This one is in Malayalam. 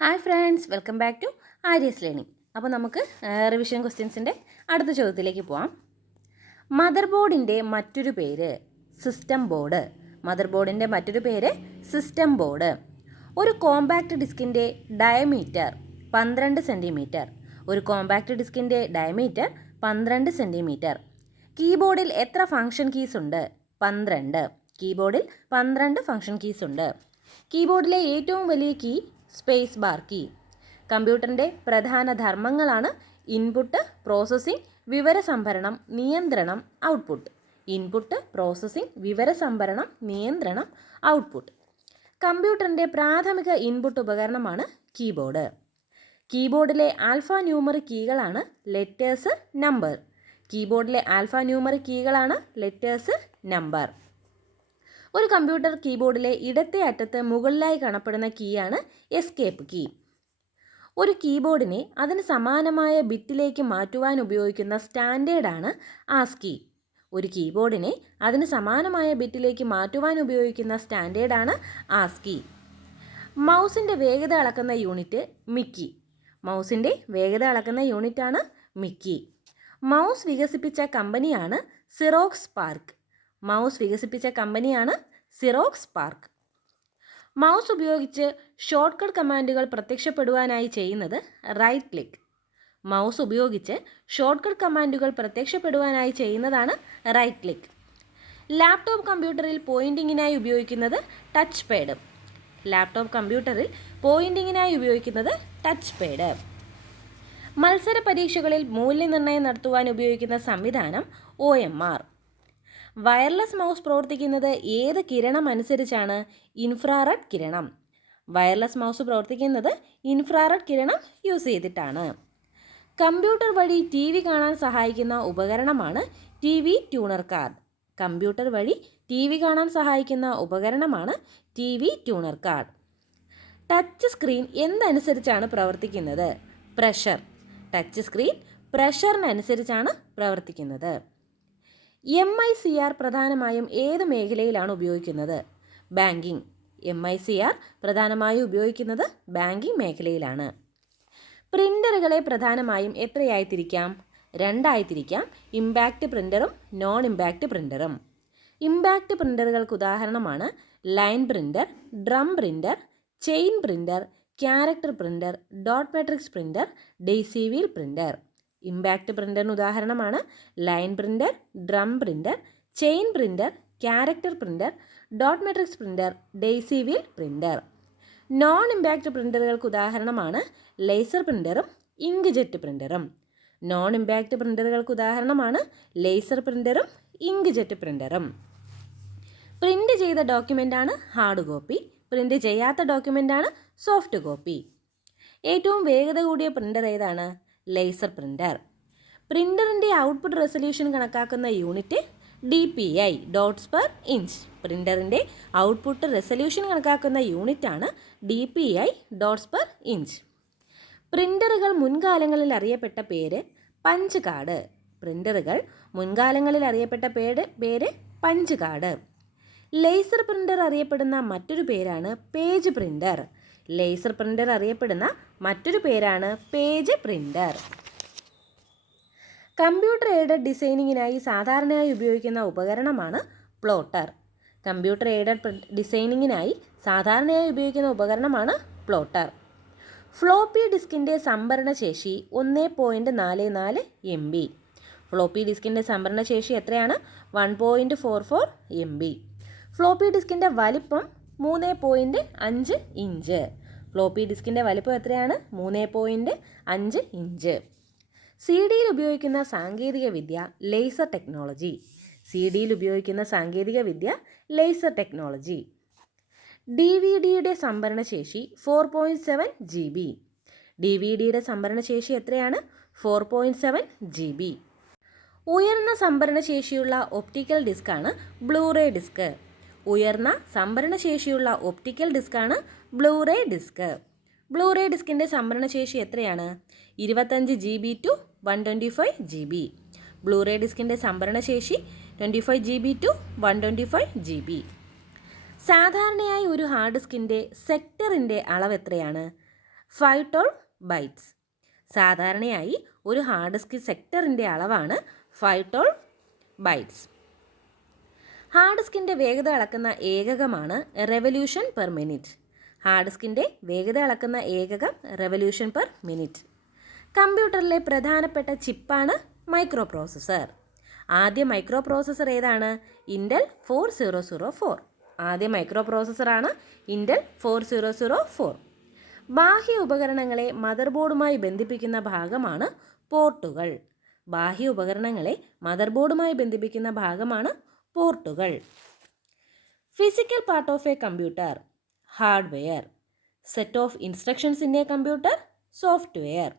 Hi friends, welcome back to Arya's learning. അപ്പോൾ നമുക്ക് റിവിഷൻ ക്വസ്റ്റ്യൻസിൻ്റെ അടുത്ത ചോദ്യത്തിലേക്ക് പോവാം. മദർ ബോർഡിൻ്റെ മറ്റൊരു പേര് സിസ്റ്റം ബോർഡ്. മദർ ബോർഡിൻ്റെ മറ്റൊരു പേര് സിസ്റ്റം ബോർഡ്. ഒരു കോമ്പാക്റ്റ് ഡിസ്കിൻ്റെ ഡയമീറ്റർ 12 സെൻറ്റിമീറ്റർ. ഒരു കോമ്പാക്റ്റ് ഡിസ്കിൻ്റെ ഡയമീറ്റർ 12 സെൻറ്റിമീറ്റർ. കീബോർഡിൽ എത്ര ഫംഗ്ഷൻ കീസ് ഉണ്ട്? 12. കീബോർഡിൽ 12 ഫംഗ്ഷൻ കീസ് ഉണ്ട്. കീബോർഡിലെ ഏറ്റവും വലിയ കീ സ്പേസ് ബാർ കീ. കമ്പ്യൂട്ടറിൻ്റെ പ്രധാന ധർമ്മങ്ങളാണ് ഇൻപുട്ട്, പ്രോസസ്സിംഗ്, വിവരസംഭരണം, നിയന്ത്രണം, ഔട്ട്പുട്ട്. ഇൻപുട്ട്, പ്രോസസ്സിംഗ്, വിവരസംഭരണം, നിയന്ത്രണം, ഔട്ട്പുട്ട്. കമ്പ്യൂട്ടറിൻ്റെ പ്രാഥമിക ഇൻപുട്ട് ഉപകരണമാണ് കീബോർഡ്. കീബോർഡിലെ ആൽഫ ന്യൂമറിക് കീകളാണ് ലെറ്റേഴ്സ്, നമ്പർ. കീബോർഡിലെ ആൽഫ ന്യൂമറിക് കീകളാണ് ലെറ്റേഴ്സ്, നമ്പർ. ഒരു കമ്പ്യൂട്ടർ കീബോർഡിലെ ഇടത്തെ അറ്റത്ത് മുകളിലായി കാണപ്പെടുന്ന കീയാണ് എസ്കേപ്പ് കീ. ഒരു കീബോർഡിനെ അതിന് സമാനമായ ബിറ്റിലേക്ക് മാറ്റുവാൻ ഉപയോഗിക്കുന്ന സ്റ്റാൻഡേർഡാണ് ആസ്കി. ഒരു കീബോർഡിനെ അതിന് സമാനമായ ബിറ്റിലേക്ക് മാറ്റുവാൻ ഉപയോഗിക്കുന്ന സ്റ്റാൻഡേർഡാണ് ആസ്കി. മൗസിൻ്റെ വേഗത അളക്കുന്ന യൂണിറ്റ് മിക്കി. മൗസിൻ്റെ വേഗത അളക്കുന്ന യൂണിറ്റാണ് മിക്കി. മൗസ് വികസിപ്പിച്ച കമ്പനിയാണ് സിറോക്സ് പാർക്ക്. മൗസ് വികസിപ്പിച്ച കമ്പനിയാണ് സിറോക്സ് പാർക്ക്. മൗസ് ഉപയോഗിച്ച് ഷോർട്ട് കട്ട് കമാൻഡുകൾ പ്രത്യക്ഷപ്പെടുവാനായി ചെയ്യുന്നത് റൈറ്റ് ക്ലിക്ക്. മൗസ് ഉപയോഗിച്ച് ഷോർട്ട് കട്ട് കമാൻഡുകൾ പ്രത്യക്ഷപ്പെടുവാനായി ചെയ്യുന്നതാണ് റൈറ്റ് ക്ലിക്ക്. ലാപ്ടോപ്പ് കമ്പ്യൂട്ടറിൽ പോയിൻറ്റിങ്ങിനായി ഉപയോഗിക്കുന്നത് ടച്ച് പാഡ്. ലാപ്ടോപ്പ് കമ്പ്യൂട്ടറിൽ പോയിൻറ്റിങ്ങിനായി ഉപയോഗിക്കുന്നത് ടച്ച് പാഡ്. മത്സര പരീക്ഷകളിൽ മൂല്യനിർണ്ണയം നടത്തുവാൻ ഉപയോഗിക്കുന്ന സംവിധാനം OMR. വയർലെസ് മൗസ് പ്രവർത്തിക്കുന്നത് ഏത് കിരണം അനുസരിച്ചാണ്? ഇൻഫ്രാറെഡ് കിരണം. വയർലെസ് മൗസ് പ്രവർത്തിക്കുന്നത് ഇൻഫ്രാറെഡ് കിരണം യൂസ് ചെയ്തിട്ടാണ്. കമ്പ്യൂട്ടർ വഴി TV കാണാൻ സഹായിക്കുന്ന ഉപകരണമാണ് TV ട്യൂണർ കാർഡ്. കമ്പ്യൂട്ടർ വഴി TV കാണാൻ സഹായിക്കുന്ന ഉപകരണമാണ് TV tuner card. Touch screen എന്തനുസരിച്ചാണ് പ്രവർത്തിക്കുന്നത്? പ്രഷർ. ടച്ച് സ്ക്രീൻ പ്രഷറിനനുസരിച്ചാണ് പ്രവർത്തിക്കുന്നത്. MICR പ്രധാനമായും ഏത് മേഖലയിലാണ് ഉപയോഗിക്കുന്നത്? ബാങ്കിങ്. MICR പ്രധാനമായും ഉപയോഗിക്കുന്നത് ബാങ്കിങ് മേഖലയിലാണ്. പ്രിൻ്ററുകളെ പ്രധാനമായും എത്രയായി തിരിക്കാം? 2 ആയി തിരിക്കാം. ഇമ്പാക്റ്റ് പ്രിൻ്ററും നോൺ ഇമ്പാക്റ്റ് പ്രിൻ്ററും. ഇമ്പാക്റ്റ് പ്രിൻ്ററുകൾക്ക് ഉദാഹരണമാണ് line printer, drum printer, chain printer, character printer, dot matrix printer, daisy wheel printer. Impact പ്രിൻ്ററിന് ഉദാഹരണമാണ് line printer, drum printer, chain printer, character printer, dot matrix printer, daisy wheel printer. Non impact പ്രിൻ്ററുകൾക്ക് ഉദാഹരണമാണ് ലേസർ പ്രിൻ്ററും ഇങ്ക് ജെറ്റ് പ്രിൻ്ററും. നോൺ ഇമ്പാക്റ്റ് പ്രിൻ്ററുകൾക്ക് ഉദാഹരണമാണ് ലേസർ പ്രിൻ്ററും ഇങ്ക് ജെറ്റ് പ്രിൻ്ററും. പ്രിൻ്റ് ചെയ്ത ഡോക്യുമെൻ്റാണ് ഹാർഡ് കോപ്പി. പ്രിൻ്റ് ചെയ്യാത്ത ഡോക്യുമെൻ്റാണ് സോഫ്റ്റ് കോപ്പി. ഏറ്റവും വേഗത കൂടിയ പ്രിൻ്റർ ഏതാണ്? Laser printer. പ്രിൻ്ററിൻ്റെ ഔട്ട്പുട്ട് റെസൊല്യൂഷൻ കണക്കാക്കുന്ന unit DPI, dots per inch. പ്രിൻ്ററിൻ്റെ ഔട്ട്പുട്ട് റെസൊല്യൂഷൻ കണക്കാക്കുന്ന യൂണിറ്റാണ് DPI, ഡോട്ട്സ് പെർ ഇഞ്ച്. പ്രിൻ്ററുകൾ മുൻകാലങ്ങളിൽ അറിയപ്പെട്ട പേര് പഞ്ച് കാർഡ്. പ്രിൻ്ററുകൾ മുൻകാലങ്ങളിൽ അറിയപ്പെട്ട പേര് പഞ്ച് കാർഡ്. ലേസർ പ്രിൻ്റർ അറിയപ്പെടുന്ന മറ്റൊരു പേരാണ് പേജ് പ്രിൻ്റർ. ലേസർ പ്രിൻ്റർ അറിയപ്പെടുന്ന മറ്റൊരു പേരാണ് പേജ് പ്രിൻ്റർ. കമ്പ്യൂട്ടർ എയ്ഡഡ് ഡിസൈനിങ്ങിനായി സാധാരണയായി ഉപയോഗിക്കുന്ന ഉപകരണമാണ് പ്ലോട്ടർ. കമ്പ്യൂട്ടർ എയ്ഡഡ് ഡിസൈനിങ്ങിനായി സാധാരണയായി ഉപയോഗിക്കുന്ന ഉപകരണമാണ് പ്ലോട്ടർ. ഫ്ലോപ്പി ഡിസ്കിൻ്റെ സംഭരണശേഷി 1.44 MB. ഫ്ലോപ്പി ഡിസ്കിൻ്റെ സംഭരണശേഷി എത്രയാണ്? 1.44 MB. ഫ്ലോപ്പി ഡിസ്കിൻ്റെ വലിപ്പം 3.5 ഇഞ്ച്. ഫ്ലോപ്പി ഡിസ്കിൻ്റെ വലിപ്പം എത്രയാണ്? 3.5 ഇഞ്ച്. CD-യിൽ ഉപയോഗിക്കുന്ന സാങ്കേതിക വിദ്യ ലേസർ ടെക്നോളജി. CD-യിൽ ഉപയോഗിക്കുന്ന സാങ്കേതിക വിദ്യ ലേസർ ടെക്നോളജി. DVD-യുടെ സംഭരണശേഷി 4.7 GB. DVD-യുടെ സംഭരണശേഷി എത്രയാണ്? 4.7 GB. ഉയർന്ന സംഭരണശേഷിയുള്ള ഒപ്റ്റിക്കൽ ഡിസ്കാണ് ബ്ലൂറേ ഡിസ്ക്. ഉയർന്ന സംഭരണശേഷിയുള്ള ഒപ്റ്റിക്കൽ ഡിസ്കാണ് ബ്ലൂറേ ഡിസ്ക്. ബ്ലൂറേ ഡിസ്കിൻ്റെ സംഭരണശേഷി എത്രയാണ്? 25 GB to 125 GB. ബ്ലൂറേ ഡിസ്കിൻ്റെ സംഭരണശേഷി 25 GB to 125 GB. സാധാരണയായി ഒരു ഹാർഡ് ഡിസ്കിൻ്റെ സെക്ടറിൻ്റെ അളവ് എത്രയാണ്? 512 ബൈറ്റ്സ്. സാധാരണയായി ഒരു ഹാർഡ് ഡിസ്ക് സെക്ടറിൻ്റെ അളവാണ് 512 ബൈറ്റ്സ്. ഹാർഡ് ഡിസ്കിൻ്റെ വേഗത അളക്കുന്ന ഏകകമാണ് റെവല്യൂഷൻ പെർ മിനിറ്റ്. ഹാർഡ് ഡിസ്കിൻ്റെ വേഗത അളക്കുന്ന ഏകകം റെവല്യൂഷൻ പെർ മിനിറ്റ്. കമ്പ്യൂട്ടറിലെ പ്രധാനപ്പെട്ട ചിപ്പാണ് മൈക്രോ പ്രോസസ്സർ. ആദ്യ മൈക്രോ പ്രോസസ്സർ ഏതാണ്? ഇൻ്റൽ 4004. ആദ്യ മൈക്രോ പ്രോസസ്സറാണ് ഇൻ്റൽ 4004. ബാഹ്യ ഉപകരണങ്ങളെ മദർ ബോർഡുമായി ബന്ധിപ്പിക്കുന്ന ഭാഗമാണ് പോർട്ടുകൾ. ബാഹ്യ ഉപകരണങ്ങളെ മദർ ബോർഡുമായി ബന്ധിപ്പിക്കുന്ന ഭാഗമാണ് പോർട്ടുകൾ. Physical part of A computer hardware. Set of instructions in A computer software.